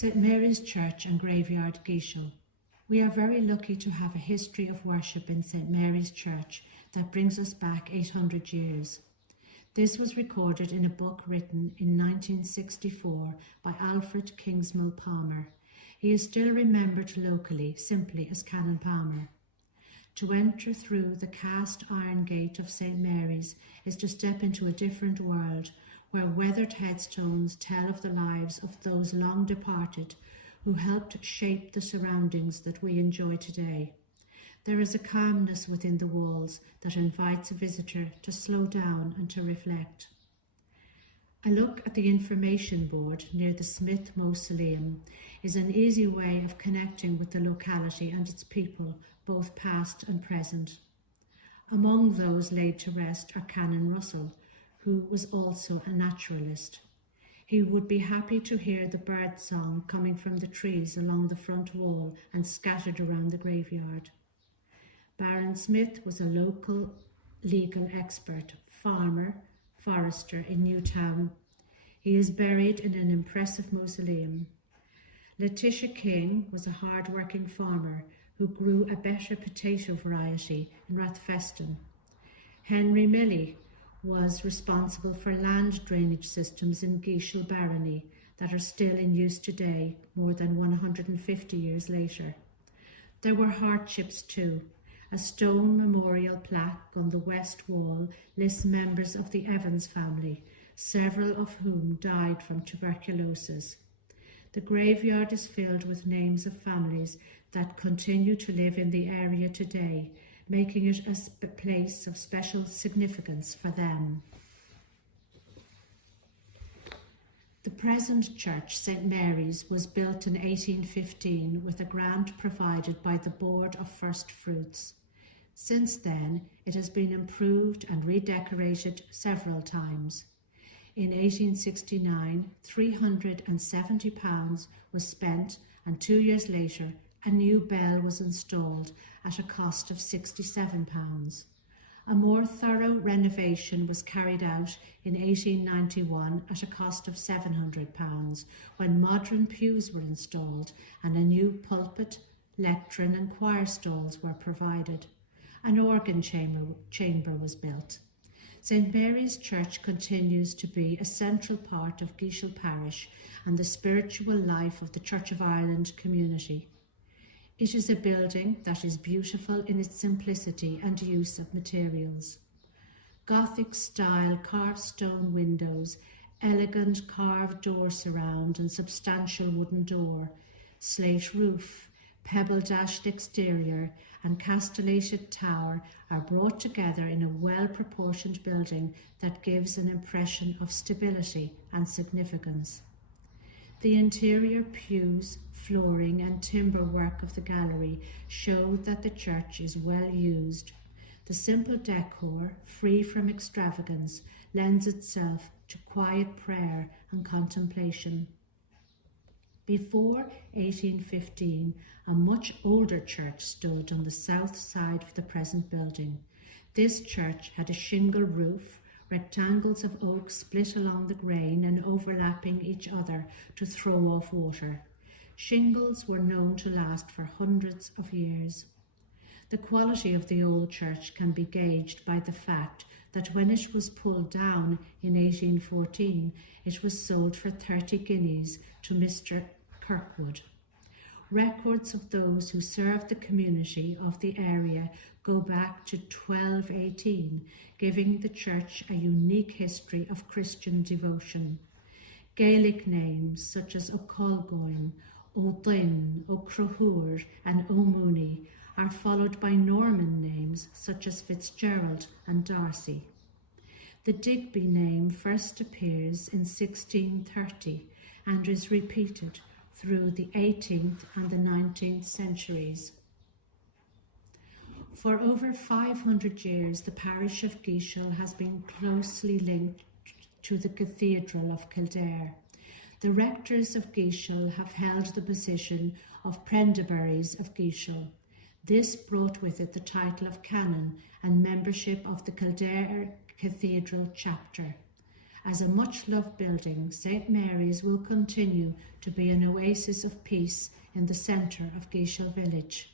St Mary's Church and Graveyard, Geashill. We are very lucky to have a history of worship in St Mary's Church that brings us back 800 years. This was recorded in a book written in 1964 by Alfred Kingsmill Palmer. He is still remembered locally simply as Canon Palmer. To enter through the cast iron gate of St Mary's is to step into a different world where weathered headstones tell of the lives of those long departed who helped shape the surroundings that we enjoy today. There is a calmness within the walls that invites a visitor to slow down and to reflect. A look at the information board near the Smith Mausoleum is an easy way of connecting with the locality and its people, both past and present. Among those laid to rest are Canon Russell, who was also a naturalist. He would be happy to hear the bird song coming from the trees along the front wall and scattered around the graveyard. Baron Smith was a local legal expert, farmer, forester in Newtown. He is buried in an impressive mausoleum. Letitia King was a hard-working farmer who grew a better potato variety in Rathfeston. Henry Milley was responsible for land drainage systems in Geashill Barony that are still in use today, more than 150 years later. There were hardships too. A stone memorial plaque on the west wall lists members of the Evans family, several of whom died from tuberculosis. The graveyard is filled with names of families that continue to live in the area today, making it a place of special significance for them. The present church, St Mary's, was built in 1815 with a grant provided by the Board of First Fruits. Since then, it has been improved and redecorated several times. In 1869, £370 was spent, and 2 years later, a new bell was installed at a cost of £67. A more thorough renovation was carried out in 1891 at a cost of £700 when modern pews were installed and a new pulpit, lectern and choir stalls were provided. An organ chamber was built. St Mary's Church continues to be a central part of Geashill Parish and the spiritual life of the Church of Ireland community. It is a building that is beautiful in its simplicity and use of materials. Gothic-style carved stone windows, elegant carved door surround and substantial wooden door, slate roof, pebble-dashed exterior and castellated tower are brought together in a well-proportioned building that gives an impression of stability and significance. The interior pews, flooring and timber work of the gallery show that the church is well used. The simple decor, free from extravagance, lends itself to quiet prayer and contemplation. Before 1815, a much older church stood on the south side of the present building. This church had a shingle roof, rectangles of oak split along the grain and overlapping each other to throw off water. Shingles were known to last for hundreds of years. The quality of the old church can be gauged by the fact that when it was pulled down in 1814, it was sold for 30 guineas to Mr. Kirkwood. Records of those who served the community of the area go back to 1218, giving the church a unique history of Christian devotion. Gaelic names such as O'Colgoin, O'Dyn, O'Crohur and O'Mooney are followed by Norman names such as Fitzgerald and Darcy. The Digby name first appears in 1630 and is repeated through the 18th and the 19th centuries. For over 500 years, the parish of Geashill has been closely linked to the Cathedral of Kildare. The rectors of Geashill have held the position of Prenderburys of Geashill. This brought with it the title of Canon and membership of the Kildare Cathedral chapter. As a much-loved building, St Mary's will continue to be an oasis of peace in the centre of Geashill village.